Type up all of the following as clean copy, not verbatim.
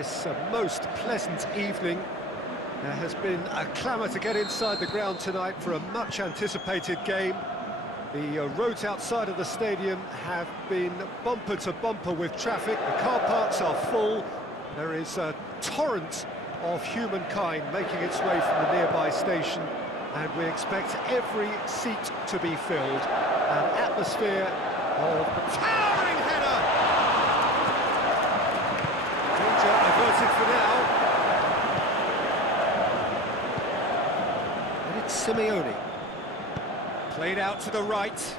It's a most pleasant evening. There has been a clamour to get inside the ground tonight for a much-anticipated game. The roads outside of the stadium have been bumper to bumper with traffic. The car parks are full. There is a torrent of humankind making its way from the nearby station, and we expect every seat to be filled. An atmosphere of towering header! Danger averted for now. And it's Simeone. Played out to the right.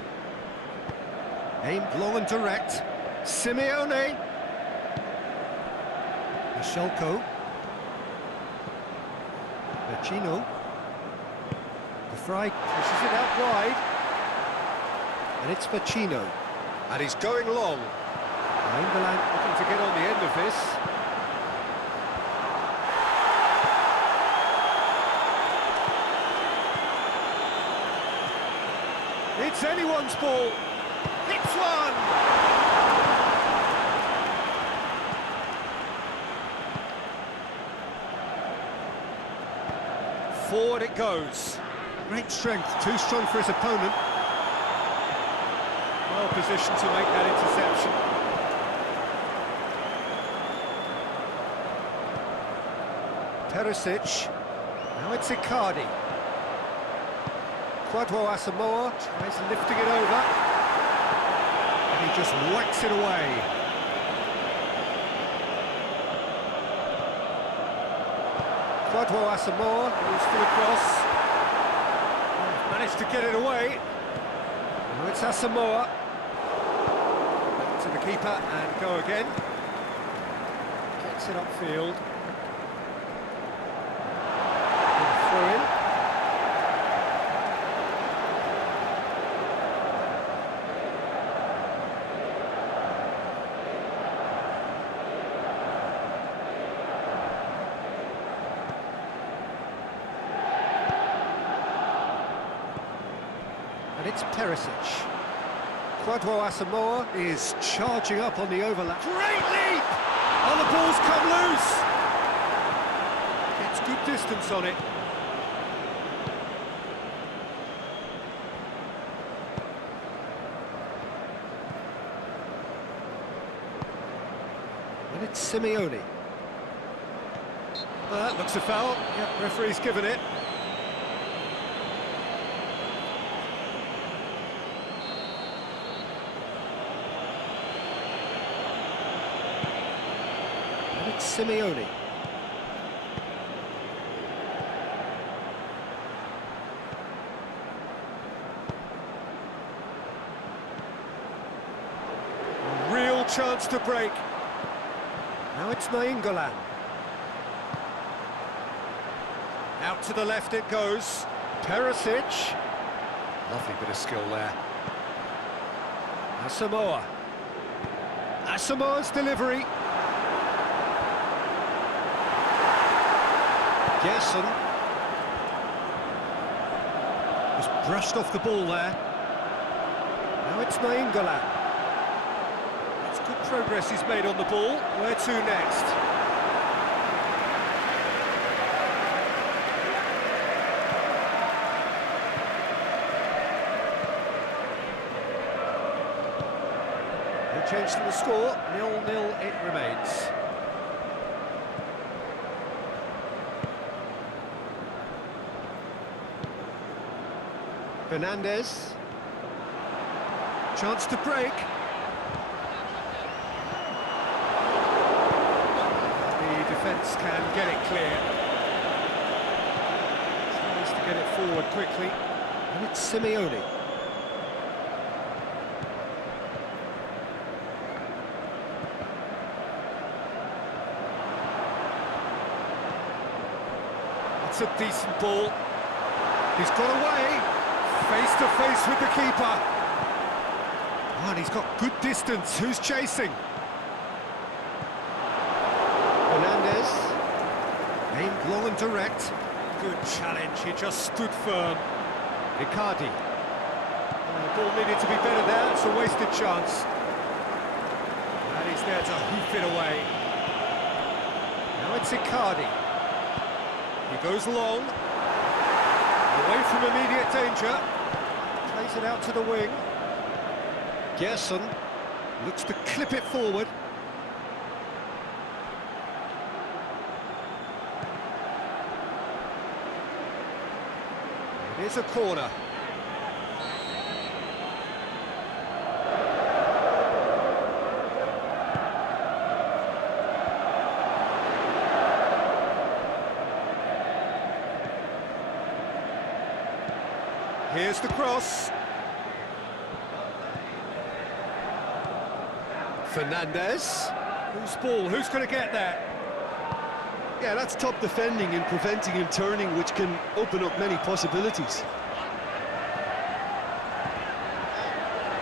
Aimed long and direct. Simeone. Michelko. Vecino. The Fry pushes it out wide. And it's Vecino. And he's going long. Milan looking to get on the end of this. It's anyone's ball. It's one! Forward it goes. Great strength, too strong for his opponent. Well positioned to make that interception. Perisic. Now it's Icardi. Quadro Asamoah tries lifting it over, and he just whacks it away. Quadro Asamoah goes for the cross, managed to get it away. Now it's Asamoah, back to the keeper and go again. Gets it upfield. Throw in. And it's Perisic. Quadro Asamoah is charging up on the overlap. Great leap! Oh, the ball's come loose! Gets good distance on it. And it's Simeone. Well, that looks a foul. Yep, referee's given it. Simeone. A real chance to break. Now it's Nainggolan. Out to the left it goes. Perisic. Lovely bit of skill there. Asamoah. Asamoah's delivery. Gerson was brushed off the ball there. Now it's Nainggolan. That's good progress he's made on the ball. Where to next? No change to the score. 0-0 it remains. Fernandez. Chance to break. The defence can get it clear. Tries to get it forward quickly. And it's Simeone. It's a decent ball. He's got away. Face to face with the keeper. Oh, and he's got good distance. Who's chasing? Fernandez. Aimed long and direct. Good challenge. He just stood firm. Icardi. Oh, the ball needed to be better there. It's a wasted chance. And he's there to hoof it away. Now it's Icardi. He goes long. Away from immediate danger. Plays it out to the wing. Gerson looks to clip it forward. It is a corner. Here's the cross. Fernandez. Whose ball? Who's going to get that? Yeah, that's top defending and preventing him turning, which can open up many possibilities.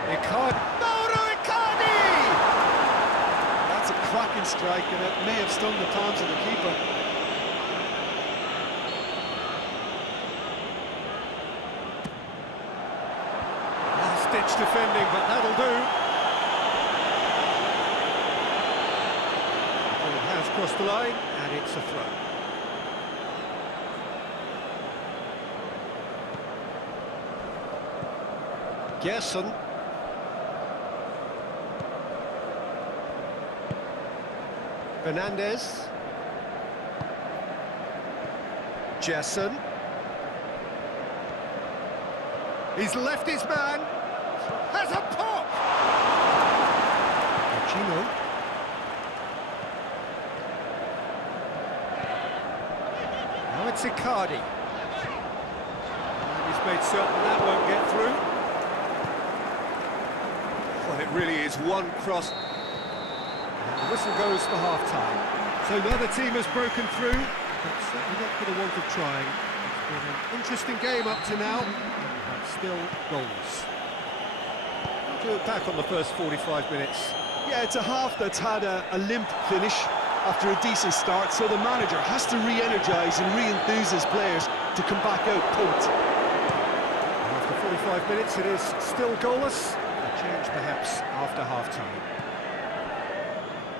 Icardi. Mauro Icardi! That's a cracking strike, and it may have stung the palms of the keeper. Last-ditch defending, but that'll do. It has crossed the line, and it's a throw. Gerson. Fernandez. Gerson. He's left his man. Has a pop! Chino. Now it's Icardi. And he's made certain that won't get through. Well, it really is one cross. And the whistle goes for half-time. So neither team has broken through, but certainly not for the want of trying. It's been an interesting game up to now, but still goals. Do it back on the first 45 minutes. Yeah, it's a half that's had a limp finish after a decent start, so the manager has to re-energise and re-enthuse his players to come back out pumped. After 45 minutes, it is still goalless. A change perhaps after half-time.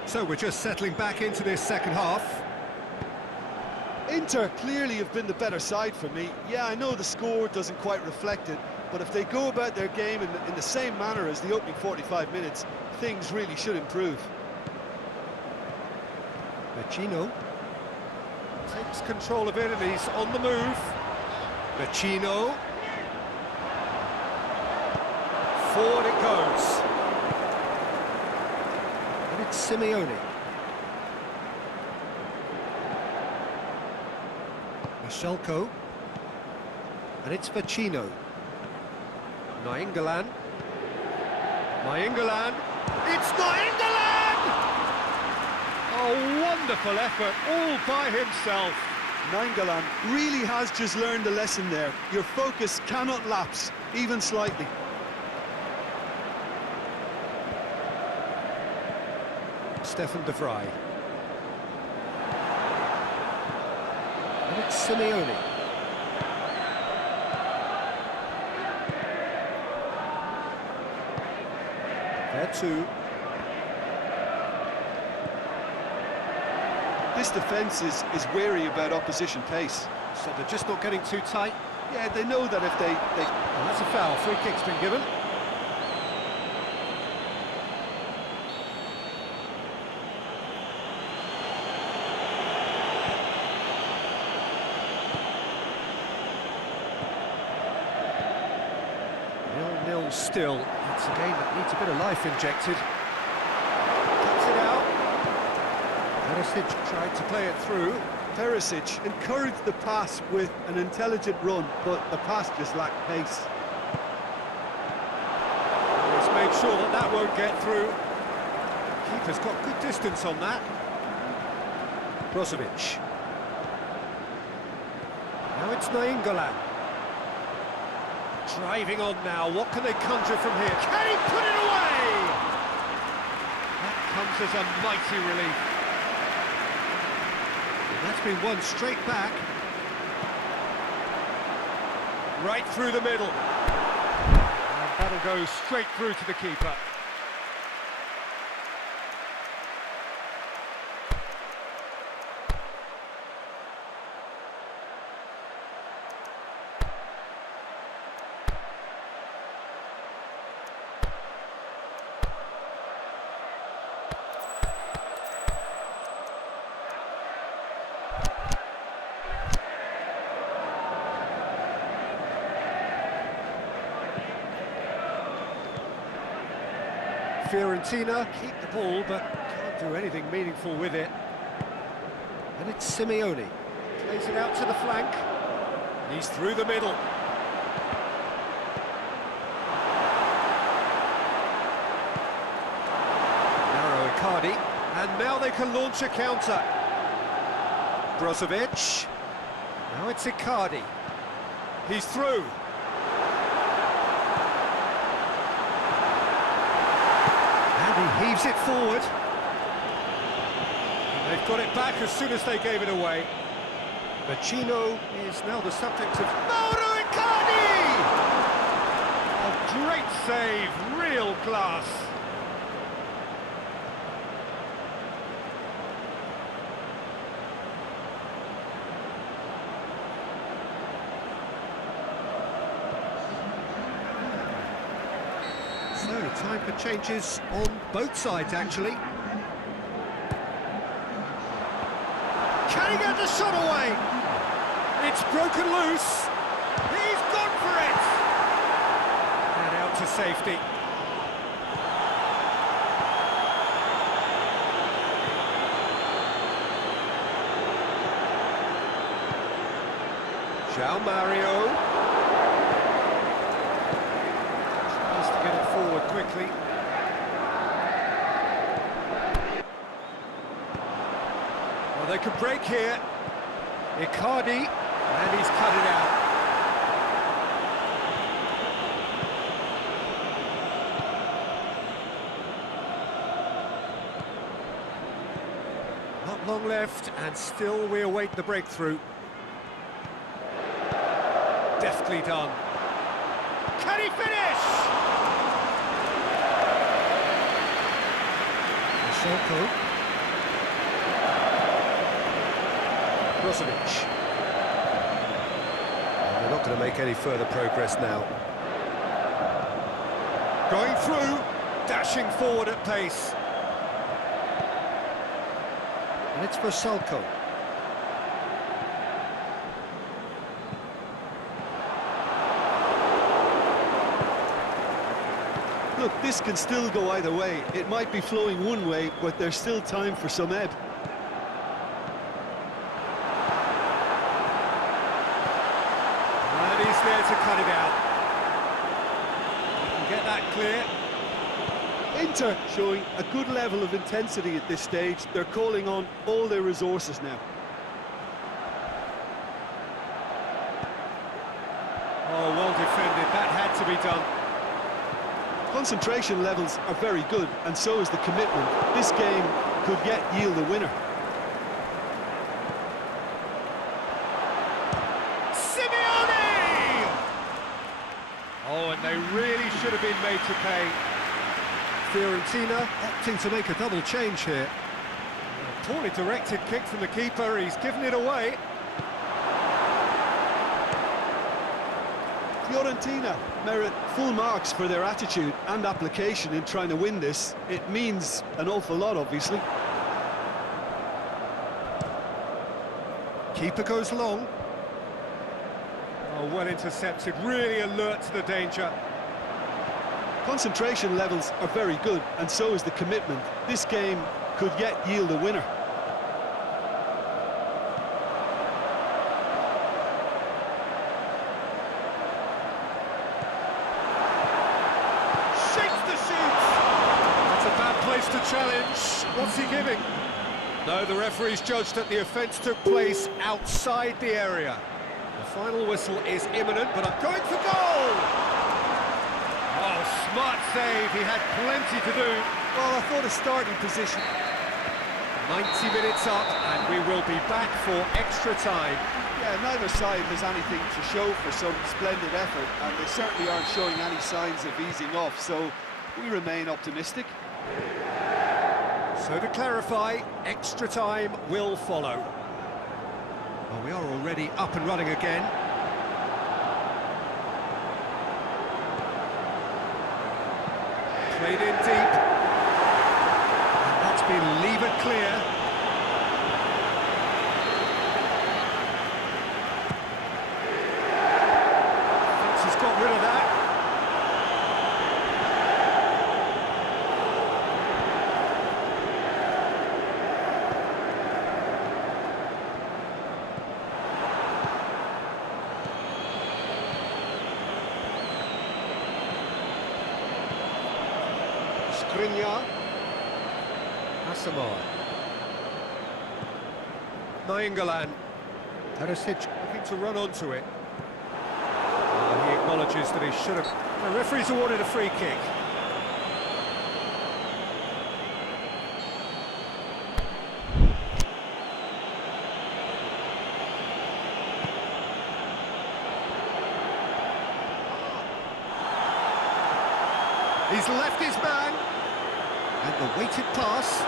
So we're just settling back into this second half. Inter clearly have been the better side for me. Yeah, I know the score doesn't quite reflect it, but if they go about their game in the same manner as the opening 45 minutes, things really should improve. Vecino takes control of it and he's on the move. Vecino. Forward it goes. And it's Simeone. Michelko. And it's Vecino. Nainggolan. Nainggolan. It's Nainggolan! Oh, wonderful effort, all by himself. Nainggolan really has just learned a lesson there. Your focus cannot lapse, even slightly. Stefan de Vrij. And it's Simeone. There too. This defence is wary about opposition pace. So they're just not getting too tight. Yeah, they know that if they... And that's a foul. Free kick's been given. Nil-nil still. It's a game that needs a bit of life injected. Cuts it out. Perisic tried to play it through. Perisic encouraged the pass with an intelligent run, but the pass just lacked pace. He's made sure that that won't get through. Keeper's got good distance on that. Brozovic. Now it's Nainggolan. Driving on now, what can they conjure from here? Can he put it away? That comes as a mighty relief. And that's been won straight back. Right through the middle. And that'll go straight through to the keeper. Fiorentina keep the ball, but can't do anything meaningful with it. And it's Simeone. Plays it out to the flank. He's through the middle. Narrow Icardi. And now they can launch a counter. Brozovic. Now it's Icardi. He's through. And he heaves it forward. And they've got it back as soon as they gave it away. Vecino is now the subject of... Mauro Icardi! A great save, real class. So, time for changes on both sides, actually. Can he get the shot away? It's broken loose. He's gone for it. And out to safety. João Mario. Tries to get it forward quickly. Well, they could break here. Icardi. And he's cut it out. Not long left, and still we await the breakthrough. Deftly done. Can he finish? Soko. Brozovic. They're not going to make any further progress now. Going through, dashing forward at pace. And it's for Salko. Look, this can still go either way. It might be flowing one way, but there's still time for some ebb. And he's there to cut it out. You can get that clear. Inter showing a good level of intensity at this stage. They're calling on all their resources now. Oh, well defended. That had to be done. Concentration levels are very good, and so is the commitment. This game could yet yield a winner. Simeone! Oh, and they really should have been made to pay. Fiorentina opting to make a double change here. A poorly directed kick from the keeper, he's given it away. Fiorentina merit full marks for their attitude and application in trying to win this. It means an awful lot, obviously. Keeper goes long. Oh, well intercepted, really alert to the danger. Concentration levels are very good, and so is the commitment. This game could yet yield a winner. To challenge. What's he giving? No, the referee's judged that the offence took place outside the area. The final whistle is imminent, but I'm going for goal! Oh, smart save. He had plenty to do. Well, I thought a starting position. 90 minutes up, and we will be back for extra time. Yeah, neither side has anything to show for some splendid effort, and they certainly aren't showing any signs of easing off, so we remain optimistic. So to clarify, extra time will follow. Well, we are already up and running again. Played in deep. And that's been levered clear. Thinks he's got rid of that. Skriniar. Asamoah. Nainggolan. Perisic looking to run onto it. He acknowledges that he should have... The referee's awarded a free kick. He's left his man, and the weighted pass,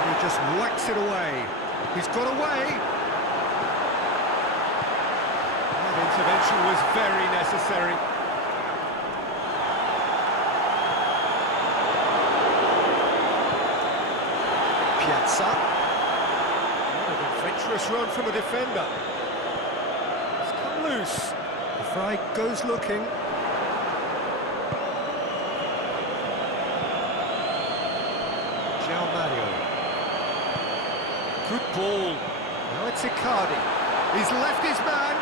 and he just whacks it away. He's got away. That intervention was very necessary. Piazza. What an adventurous run from a defender. It's come loose. The fry goes looking. Mario. Good ball. Now it's Icardi. He's left his man.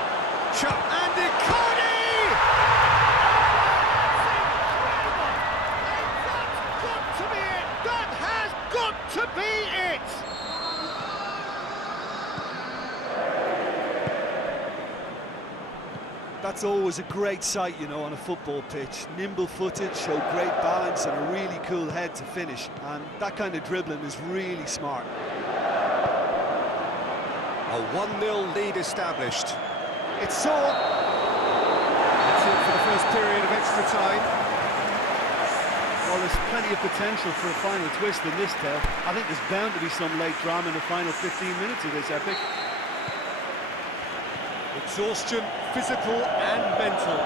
And Icardi! That's got to be it! That has got to be it! That's always a great sight, you know, on a football pitch. Nimble-footed, show great balance and a really cool head to finish. And that kind of dribbling is really smart. A 1-0 lead established. It's so... That's it for the first period of extra time. Well, there's plenty of potential for a final twist in this tale. I think there's bound to be some late drama in the final 15 minutes of this epic. Exhaustion, physical and mental.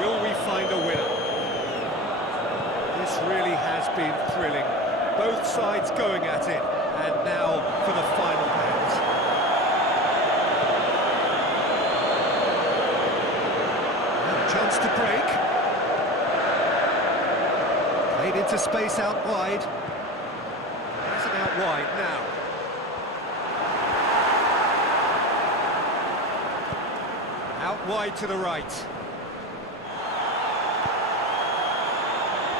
Will we find a winner? This really has been thrilling. Both sides going at it. And now for the final hand. Now a chance to break. Played into space out wide. Has it out wide now. Out wide to the right.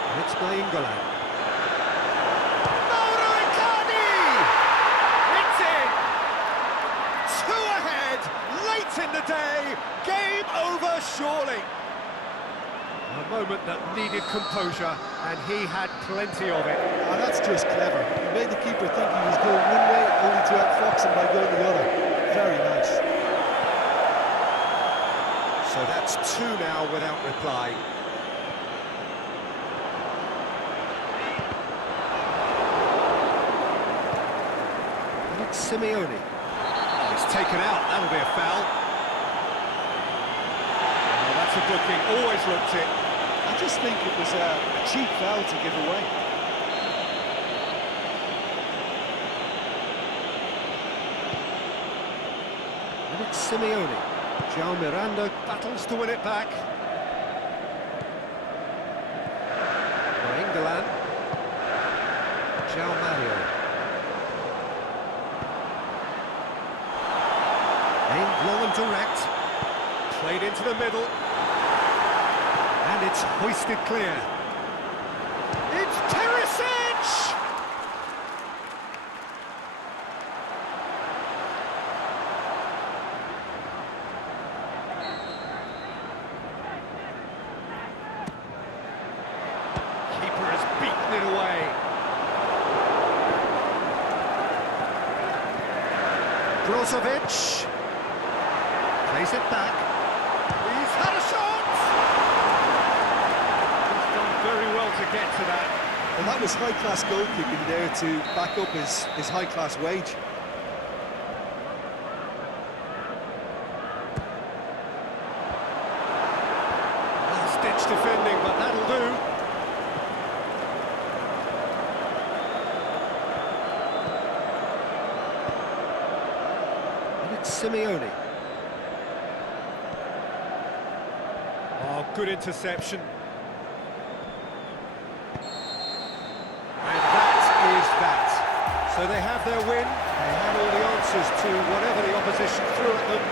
And it's Nainggolan. Mauro Icardi! It's in! 2 ahead, late in the day, game over surely. A moment that needed composure, and he had plenty of it. And that's just clever. He made the keeper think he was going one way, only to outfox him by going the other. Very nice. So that's 2 now without reply. And it's Simeone. Oh, he's taken out. That'll be a foul. Oh, that's a booking. Always looked it. I just think it was a cheap foul to give away. And it's Simeone. João Miranda battles to win it back. Nainggolan. João Mario. Aimed long and direct. Played into the middle. And it's hoisted clear. It's Perisic! Keeper has beaten it away. Brozovic plays it back. He's had a shot! He's done very well to get to that. Well, that was high-class goal kicking there to back up his high-class wage. Last-ditch defending, but that'll do. Simeone. Oh, good interception. And that is that. So they have their win. They had all the answers to whatever the opposition threw at them.